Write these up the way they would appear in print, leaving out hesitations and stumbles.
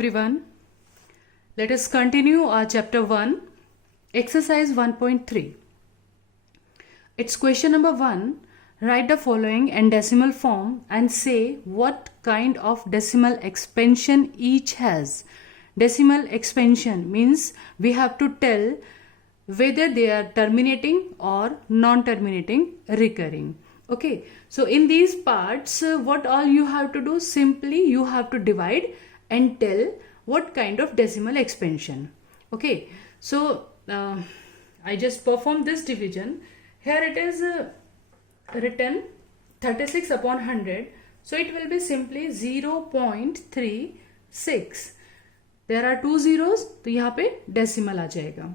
everyone. Let us continue our chapter 1, exercise 1.3. It's question number 1. Write the following in decimal form and say what kind of decimal expansion each has. Decimal expansion means we have to tell whether they are terminating or non-terminating recurring. Okay, so in these parts, what all you have to do, simply you have to divide and tell what kind of decimal expansion. Okay, so I just performed this division. Here it is written 36 upon 100. So it will be simply 0.36. There are two zeros, तो यहाँ पे decimal आ जाएगा.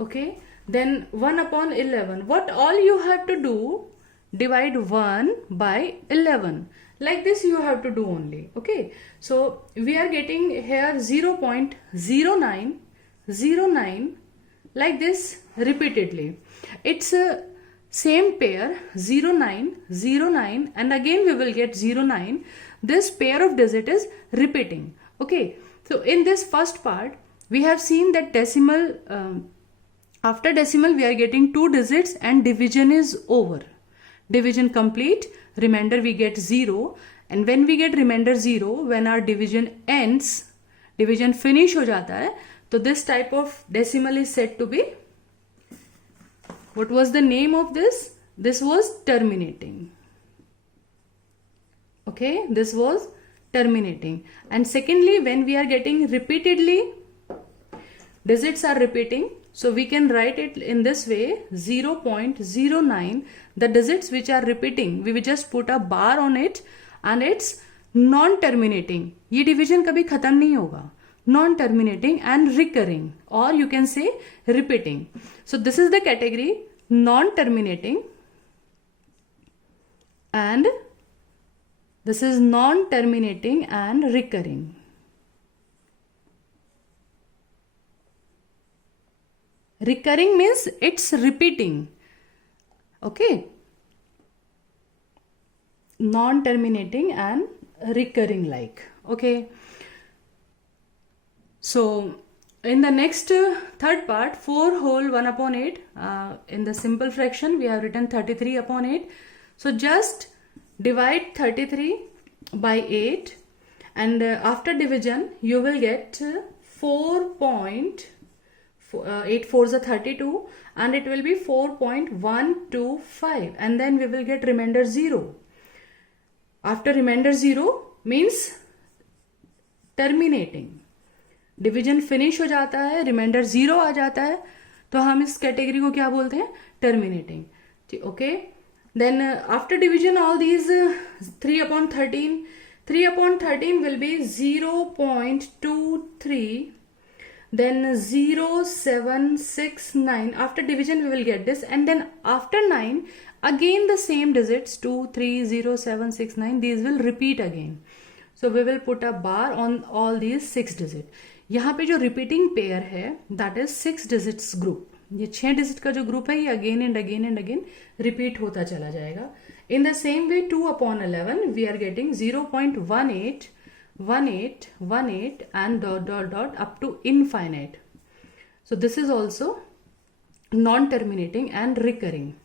Okay, then 1 upon 11. What all you have to do? Divide 1 by 11. Like this you have to do only. Okay, so we are getting here 0.0909 like this repeatedly. It's a same pair 0909 and again we will get 09. This pair of digit is repeating. Okay, so in this first part we have seen that decimal after decimal we are getting two digits and division is over. Division complete, remainder we get 0, and when we get remainder 0, when our division ends, division finish हो जाता है, तो this type of decimal is said to be, what was the name of this? This was terminating. Okay, this was terminating. And secondly, when we are getting repeatedly, digits are repeating, so we can write it in this way, 0.09. The digits which are repeating, we will just put a bar on it and it's non-terminating. ये division कभी खत्म नहीं होगा. Non-terminating and recurring, or you can say repeating. So this is the category non-terminating and this is non-terminating and recurring. Recurring means it's repeating. Okay, non-terminating and recurring like. Okay, so in the next third part, 4 whole 1 upon 8, in the simple fraction we have written 33 upon 8. So just divide 33 by 8 and after division you will get 4.8 4s are 32 and it will be 4.125 and then we will get remainder 0. After remainder 0 means terminating. Division finish हो जाता है, remainder 0 आ जाता है, तो हम इस category को क्या बोलते हैं? Terminating. Okay. Then after division all these 3 upon 13 will be 0.23. Then 0769. After division we will get this, and then after 9 again the same digits 2 3 0 7 6 9, these will repeat again. So we will put a bar on all these 6 digits. यहाँ पे जो repeating pair है that is 6 digits group. ये 6 digit का जो group है ये again and again and again repeat होता चला जाएगा. In the same way 2 upon 11 we are getting 0.18 and dot up to infinite. So this is also non-terminating and recurring.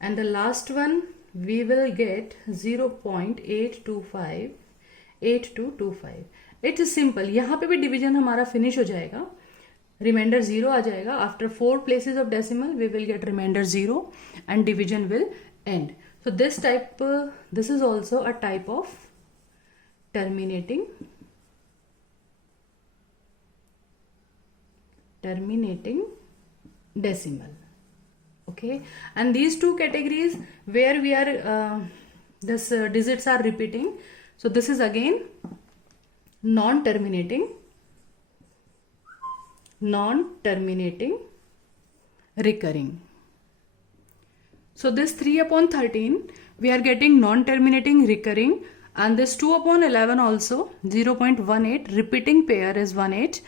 And the last one we will get 0.8225. It is simple. यहाँ पे भी division हमारा finish हो जाएगा. Remainder 0 आ जाएगा. After 4 places of decimal we will get remainder 0 and division will end. So this type, this is also a type of terminating decimal. Okay, and these two categories where we are digits are repeating, so this is again non-terminating recurring. So this 3 upon 13 we are getting non-terminating recurring, and this 2 upon 11 also 0.18 repeating pair is 18.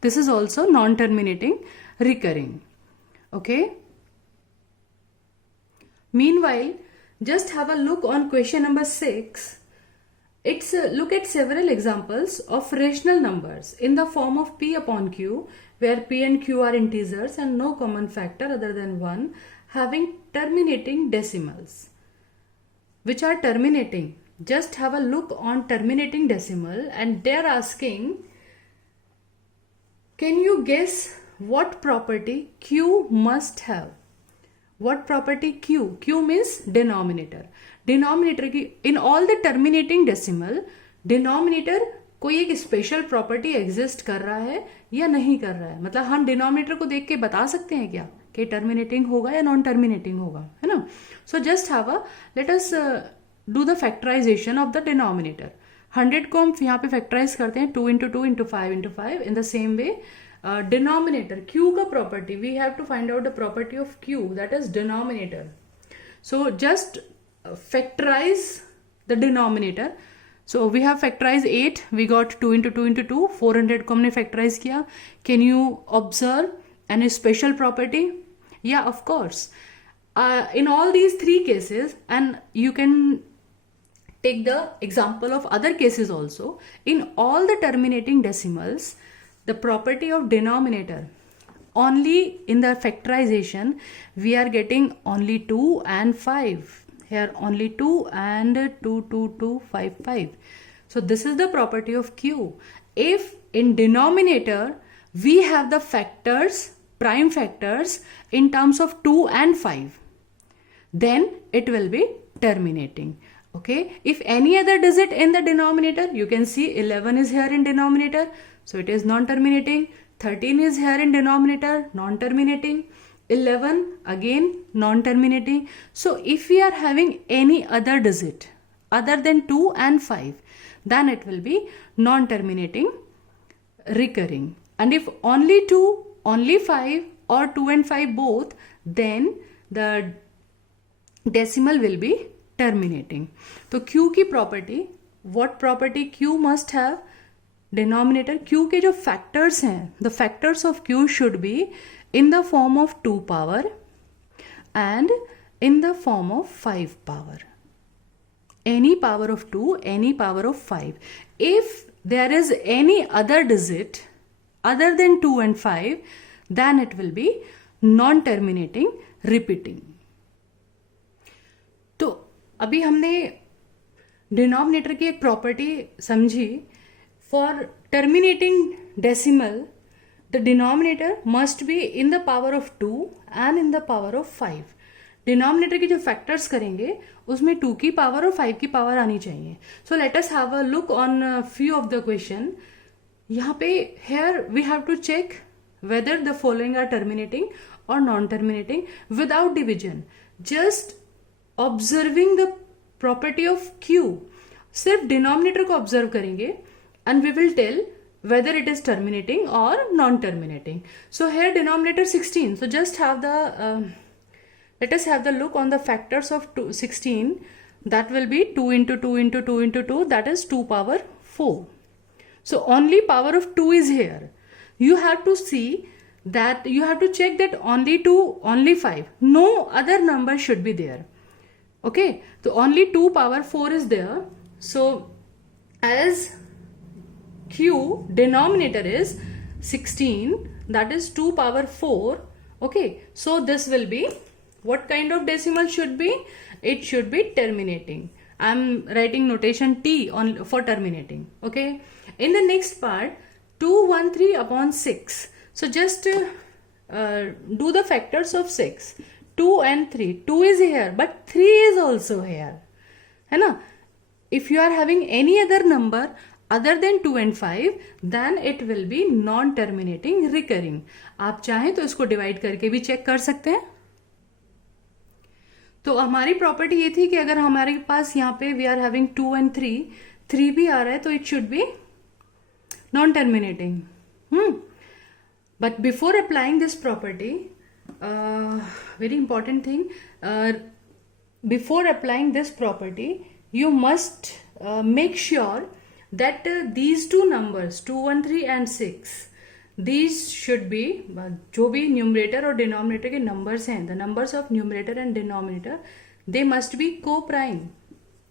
This is also non-terminating recurring. Okay. Meanwhile, just have a look on question number 6 It's look at several examples of rational numbers in the form of p upon q, where p and q are integers and no common factor other than 1, having terminating decimals. Which are terminating. Just have a look on terminating decimal, and they're asking, can you guess what property q must have? What property q? Q means denominator. Denominator की in all the terminating decimal, denominator कोई एक special property exist कर रहा है या नहीं कर रहा है. मतलब हम डिनोमिनेटर को देख के बता सकते हैं क्या कि टर्मिनेटिंग होगा या नॉन टर्मिनेटिंग होगा, है ना. So just have a let us do the factorization of the denominator. 100 को हम यहाँ पे फैक्टराइज करते हैं 2 into 2 into 5 into 5. In the same way denominator q का property, we have to find out the property of q, that is denominator. So just factorize the denominator. So we have factorized 8, we got 2 into 2 into 2, 400 को हमने factorize किया. Can you observe any special property? Yeah, of course. In all these three cases, and you can take the example of other cases also, in all the terminating decimals, the property of denominator, only in the factorization we are getting only 2 and 5. Here only 2 and 2, 2, 2, 5, 5. So this is the property of q. If in denominator we have the factors, prime factors in terms of 2 and 5, then it will be terminating. Okay, if any other digit in the denominator, you can see 11 is here in denominator, so it is non-terminating. 13 is here in denominator, non-terminating. 11 again non-terminating. So if we are having any other digit other than 2 and 5, then it will be non-terminating, recurring. And if only 2, only 5, or 2 and 5 both, then the decimal will be terminating. तो q की property, what property q must have? Denominator q के जो factors हैं, the factors of q should be in the form of 2 power and in the form of 5 power. Any power of 2, any power of 5. If there is any other digit other than 2 and 5, then it will be non-terminating, repeating. तो अभी हमने denominator की एक property समझी. For terminating decimal the denominator must be in the power of 2 and in the power of 5. Denominator की जो factors करेंगे उसमें 2 की पावर और 5 की पावर आनी चाहिए. So let us have a look on few of the question. यहाँ पे here we have to check whether the following are terminating or non-terminating without division. Just observing the property of q, सिर्फ denominator को observe करेंगे and we will tell whether it is terminating or non-terminating. So here denominator 16. So just have the let us have the look on the factors of 16. That will be 2 into 2 into 2 into 2. That is 2 power 4. So only power of 2 is here. You have to see that, you have to check that only 2, only 5. No other number should be there. Okay. So only 2 power 4 is there. So as q denominator is 16, that is 2 power 4. Okay, so this will be, what kind of decimal should be? It should be terminating. I am writing notation T on for terminating. Okay, in the next part 213 upon 6. So just do the factors of 6. 2 and 3. 2 is here but 3 is also here, है ना. If you are having any other number other than 2 and 5, then it will be non-terminating, recurring. आप चाहें तो इसको divide करके भी check कर सकते हैं. तो हमारी प्रॉपर्टी ये थी कि अगर हमारे पास यहाँ पे वी आर हैविंग 2 and 3 भी आ रहा है तो it should be non-terminating. But before applying this property, very important thing, before applying this property, you must make sure that these two numbers 213 and 6, these should be, जो भी numerator और denominator के numbers हैं, the numbers of numerator and denominator, they must be co-prime.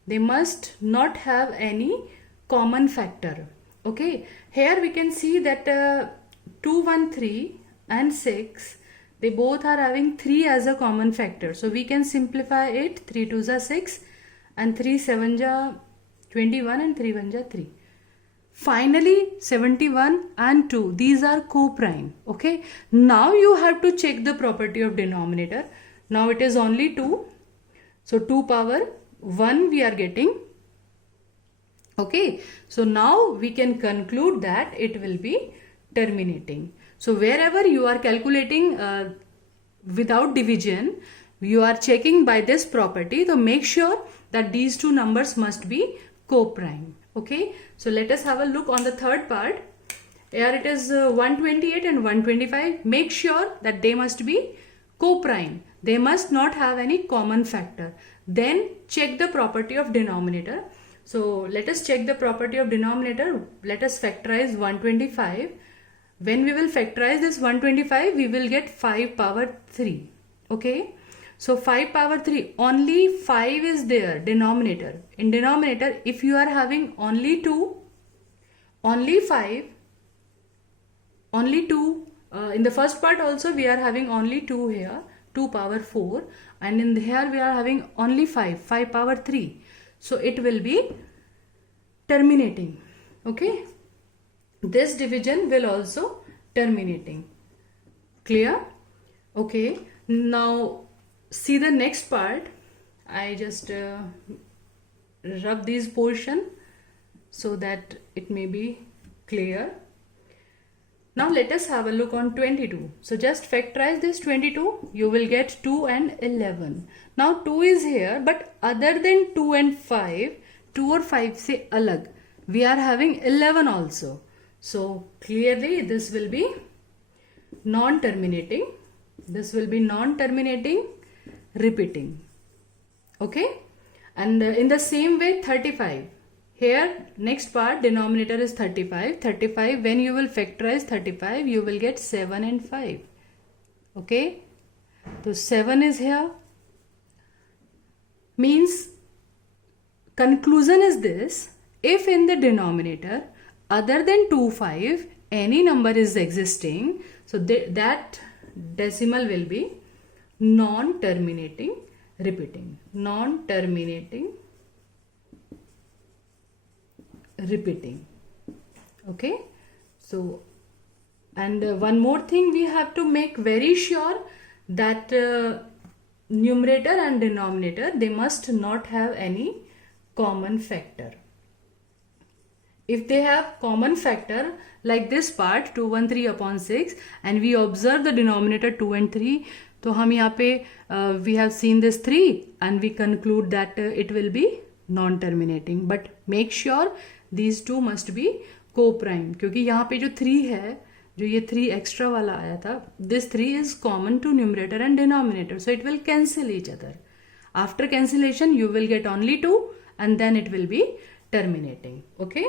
they must not have any common factor. Okay, here we can see that 2, 1, 3 and 6, they both are having 3 as a common factor. So we can simplify it. 3 2s are 6 and 3 7s are 21 and 3 1s are 3. Finally 71 and 2, these are co-prime. Okay, now you have to check the property of denominator. Now it is only 2, so 2 power 1 we are getting. Okay, so now we can conclude that it will be terminating. So wherever you are calculating without division, you are checking by this property, so make sure that these two numbers must be co-prime. Okay, so let us have a look on the third part. Here it is 128 and 125. Make sure that they must be co-prime. They must not have any common factor. Then check the property of denominator. So let us check the property of denominator. Let us factorize 125. When we will factorize this 125, we will get 5 power 3. Okay, so 5 power 3, only 5 is there denominator. In denominator, if you are having only 2, only 5, only 2, in the first part also we are having only 2 here, 2 power 4, and in here we are having only 5, 5 power 3. So it will be terminating. Okay, this division will also terminating. Clear? Okay, now see the next part. I just rub this portion so that it may be clear. Now let us have a look on 22. So just factorize this 22. You will get 2 and 11. Now 2 is here, but other than 2 and 5, 2 or 5 se alag, we are having 11 also. So clearly this will be non-terminating. This will be non-terminating, repeating. Okay, and in the same way 35. Here next part, denominator is 35. 35, when you will factorize 35, you will get 7 and 5. Okay, so 7 is here. Means conclusion is this: if in the denominator other than 2, 5 any number is existing, so that decimal will be non-terminating, repeating. Non-terminating, repeating. Okay, so and one more thing we have to make very sure that numerator and denominator, they must not have any common factor. If they have common factor like this part 213 upon 6 and we observe the denominator 2 and 3, तो हम यहाँ पे we have seen this 3 and we conclude that it will be non-terminating. But make sure these two must be co-prime, क्योंकि यहाँ पे जो 3 है, जो ये 3 extra वाला आया था, this 3 is common to numerator and denominator, so it will cancel each other. After cancellation you will get only 2 and then it will be terminating. Okay,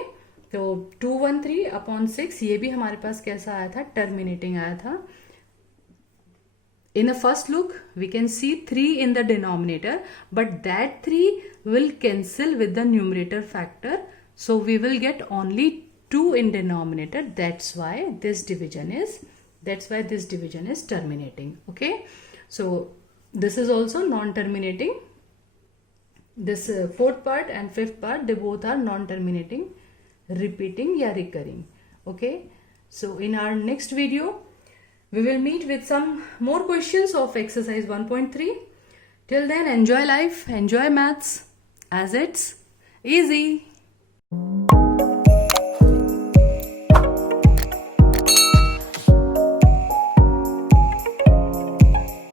तो 213 upon 6 ये भी हमारे पास कैसा आया था, terminating आया था. In the first look we can see 3 in the denominator, but that 3 will cancel with the numerator factor, so we will get only 2 in denominator. That's why this division is terminating. Okay, so this is also non-terminating. This fourth part and fifth part, they both are non-terminating, repeating या recurring. Okay, so in our next video we will meet with some more questions of exercise 1.3. Till then, enjoy life, enjoy maths, as it's easy.